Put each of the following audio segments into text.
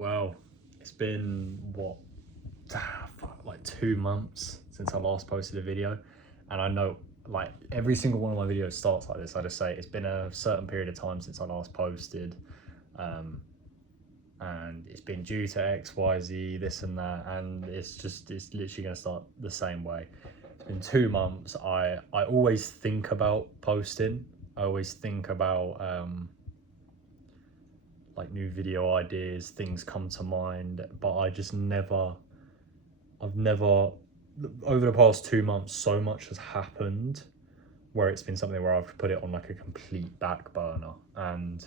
Well, it's been like 2 months since I last posted a video, and I know like every single one of my videos starts like this. I just say it's been a certain period of time since I last posted, um, and it's been due to X, Y, Z, this and that, and it's literally gonna start the same way. It's been 2 months. I always think about posting. I always think about like new video ideas, things come to mind, but I've never, over the past 2 months, so much has happened where it's been something where I've put it on like a complete back burner. And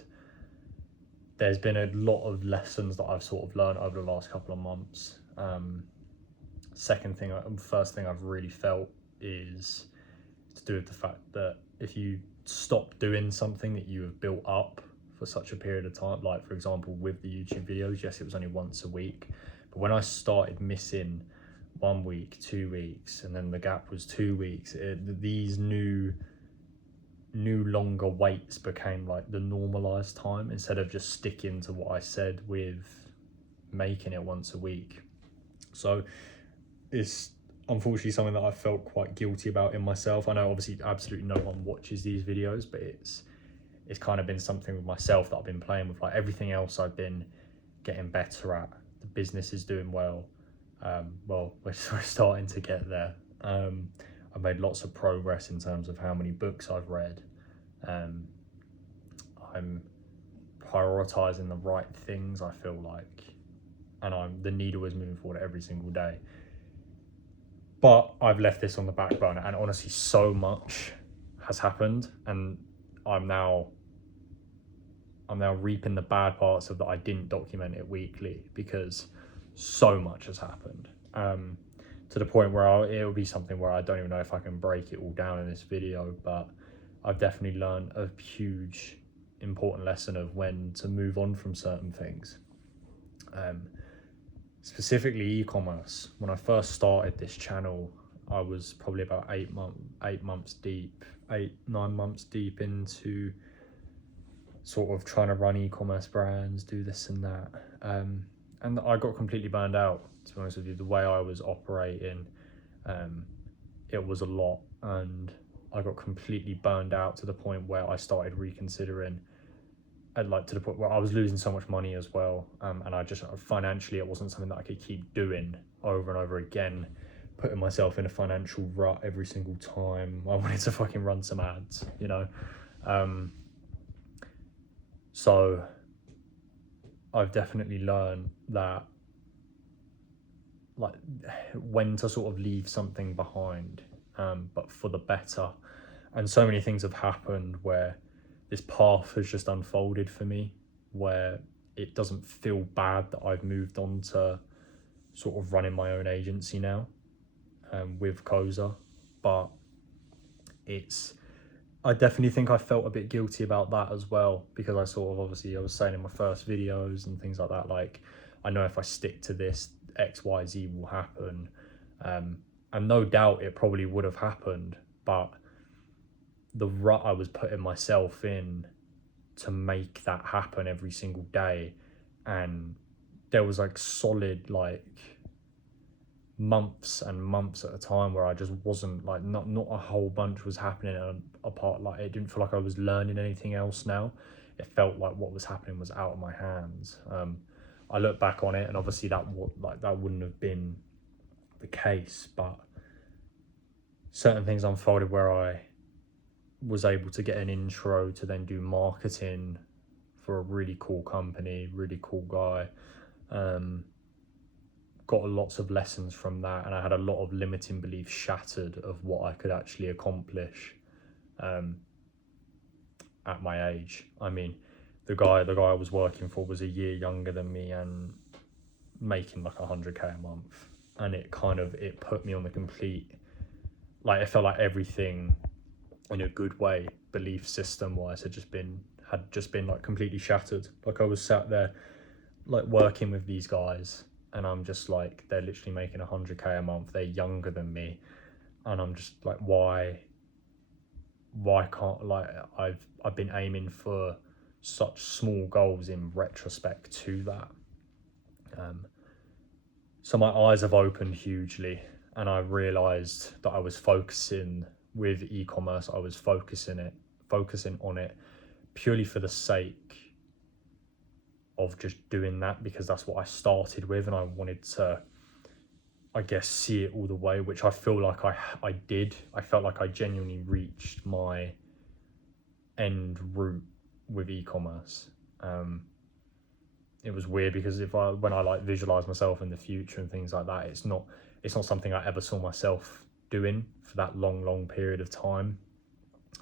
there's been a lot of lessons that I've sort of learned over the last couple of months. First thing I've really felt is to do with the fact that if you stop doing something that you have built up for such a period of time, like for example with the YouTube videos, yes, it was only once a week, but when I started missing 1 week, 2 weeks, and then the gap was 2 weeks, these new longer waits became like the normalized time instead of just sticking to what I said with making it once a week. So it's unfortunately something that I felt quite guilty about in myself. I know obviously absolutely no one watches these videos, but it's kind of been something with myself that I've been playing with. Like everything else I've been getting better at. The business is doing well. We're starting to get there. I've made lots of progress in terms of how many books I've read. I'm prioritizing the right things, I feel like, and the needle is moving forward every single day. But I've left this on the back burner, and honestly, so much has happened, and I'm now reaping the bad parts of that. I didn't document it weekly because so much has happened, to the point where it'll be something where I don't even know if I can break it all down in this video. But I've definitely learned a huge important lesson of when to move on from certain things. Specifically e-commerce. When I first started this channel, I was probably about 9 months deep into sort of trying to run e-commerce brands, do this and that. And I got completely burned out, to be honest with you. The way I was operating, it was a lot, and I got completely burned out to the point where I started reconsidering, and like to the point where I was losing so much money as well. And I just, financially, it wasn't something that I could keep doing over and over again, putting myself in a financial rut every single time I wanted to fucking run some ads, you know? So I've definitely learned that, like, when to sort of leave something behind, but for the better. And so many things have happened where this path has just unfolded for me, where it doesn't feel bad that I've moved on to sort of running my own agency now, with Koza. But I definitely think I felt a bit guilty about that as well, because I sort of, obviously I was saying in my first videos and things like that, like, I know if I stick to this, X, Y, Z will happen. And no doubt it probably would have happened, but the rut I was putting myself in to make that happen every single day, and there was like solid like months and months at a time where I just wasn't like, not a whole bunch was happening, and apart, like, it didn't feel like I was learning anything else now. It felt like what was happening was out of my hands. I look back on it, and obviously that wouldn't have been the case, but certain things unfolded where I was able to get an intro to then do marketing for a really cool company, really cool guy. Got lots of lessons from that, and I had a lot of limiting beliefs shattered of what I could actually accomplish at my age. I mean, the guy I was working for was a year younger than me and making like 100k a month, and it put me on the complete, like, it felt like everything in a good way, belief system wise, had just been like completely shattered. Like, I was sat there like working with these guys, and I'm just like, they're literally making 100k a month, they're younger than me, and I'm just like, why can't, like, I've been aiming for such small goals in retrospect to that. So my eyes have opened hugely, and I realized that I was focusing with e-commerce. I was focusing on it purely for the sake of just doing that, because that's what I started with, and I wanted to, I guess, see it all the way, which I feel like I did. I felt like I genuinely reached my end route with e-commerce. It was weird because when I like visualize myself in the future and things like that, it's not something I ever saw myself doing for that long period of time.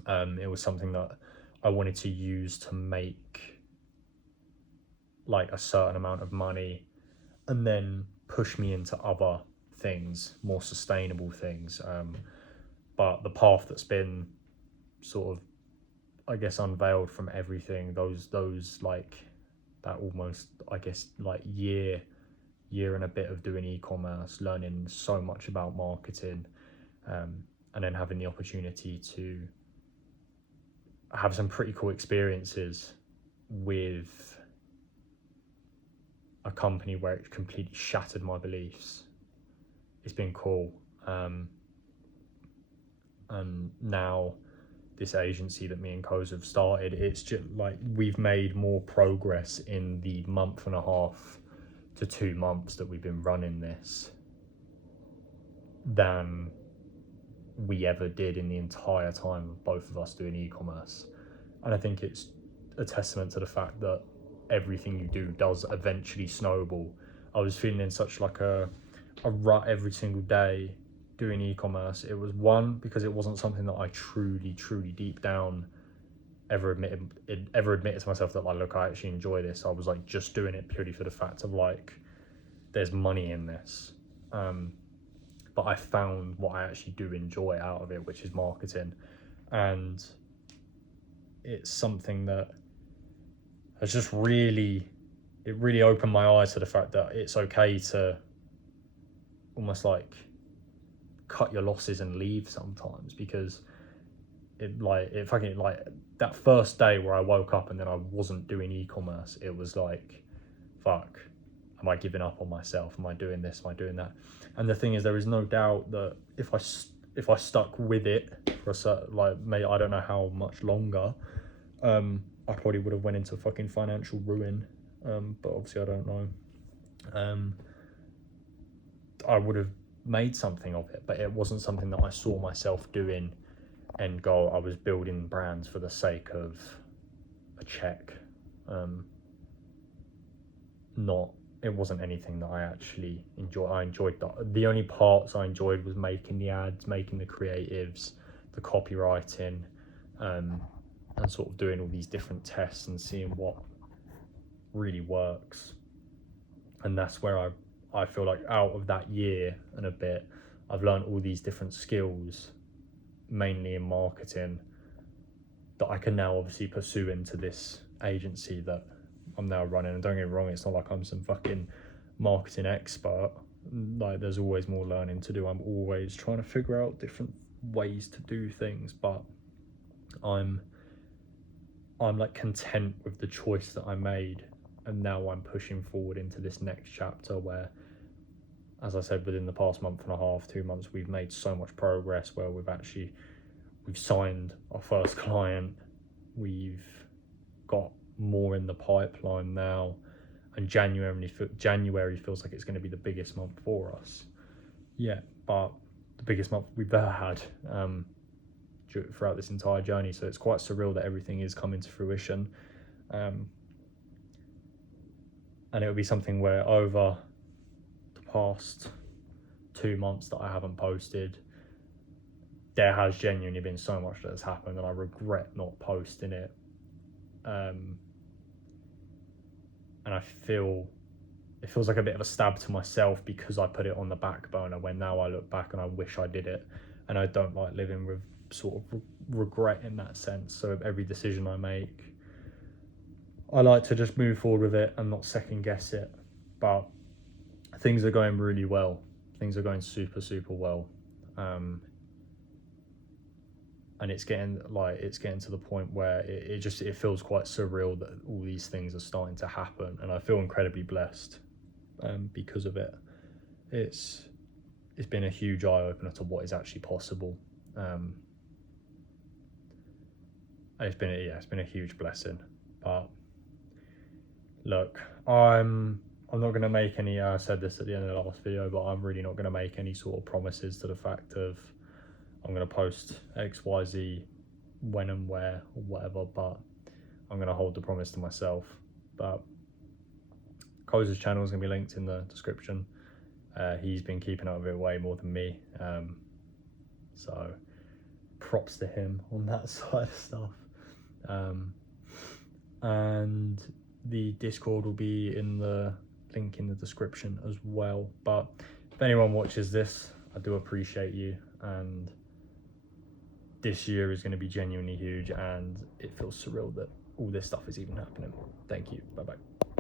It was something that I wanted to use to make like a certain amount of money and then push me into other things, more sustainable things. But the path that's been sort of, I guess, unveiled from everything, those like that almost, I guess, like year and a bit of doing e-commerce, learning so much about marketing, and then having the opportunity to have some pretty cool experiences with a company where it completely shattered my beliefs. It's been cool. And now this agency that me and Coz have started, it's just like we've made more progress in the month and a half to 2 months that we've been running this than we ever did in the entire time of both of us doing e-commerce. And I think it's a testament to the fact that everything you do does eventually snowball. I was feeling in such like a rut every single day doing e-commerce. It was one, because it wasn't something that I truly deep down ever admitted to myself that like, look, I actually enjoy this. I was like just doing it purely for the fact of like, there's money in this. But I found what I actually do enjoy out of it, which is marketing. And it's something that has just really opened my eyes to the fact that it's okay to almost like cut your losses and leave sometimes, because it fucking like that first day where I woke up and then I wasn't doing e-commerce, it was like, fuck, am I giving up on myself? Am I doing this? Am I doing that? And the thing is, there is no doubt that if I stuck with it for a certain, like, I don't know how much longer, I probably would have went into fucking financial ruin. But obviously I don't know. I would have made something of it, but it wasn't something that I saw myself doing end goal. I was building brands for the sake of a check. It wasn't anything that I actually enjoyed. I enjoyed the only parts I enjoyed was making the ads, making the creatives, the copywriting, and sort of doing all these different tests and seeing what really works. And that's where I feel like out of that year and a bit, I've learned all these different skills, mainly in marketing, that I can now obviously pursue into this agency that I'm now running. And don't get me wrong, it's not like I'm some fucking marketing expert. Like, there's always more learning to do. I'm always trying to figure out different ways to do things, but I'm like content with the choice that I made. And now I'm pushing forward into this next chapter where, as I said, within the past month and a half, 2 months, we've made so much progress where we've signed our first client. We've got more in the pipeline now, and January feels like it's going to be the biggest month for us. Yeah, but the biggest month we've ever had throughout this entire journey. So it's quite surreal that everything is coming to fruition. And it'll be something where over the past 2 months that I haven't posted, there has genuinely been so much that has happened, and I regret not posting it. And it feels like a bit of a stab to myself because I put it on the back burner, when now I look back and I wish I did it, and I don't like living with sort of regret in that sense. So every decision I make, I like to just move forward with it and not second guess it. But things are going really well. Things are going super well. And it's getting to the point where it feels quite surreal that all these things are starting to happen, and I feel incredibly blessed. because of it. It's been a huge eye opener to what is actually possible. It's been a huge blessing. But look, I'm not going to make any, I said this at the end of the last video, but I'm really not going to make any sort of promises to the fact of I'm going to post XYZ when and where or whatever, but I'm going to hold the promise to myself. But Koz's channel is going to be linked in the description. He's been keeping up with it way more than me, so props to him on that side of stuff. And the Discord will be in the link in the description as well. But if anyone watches this, I do appreciate you, and this year is going to be genuinely huge, and it feels surreal that all this stuff is even happening. Thank you. Bye bye.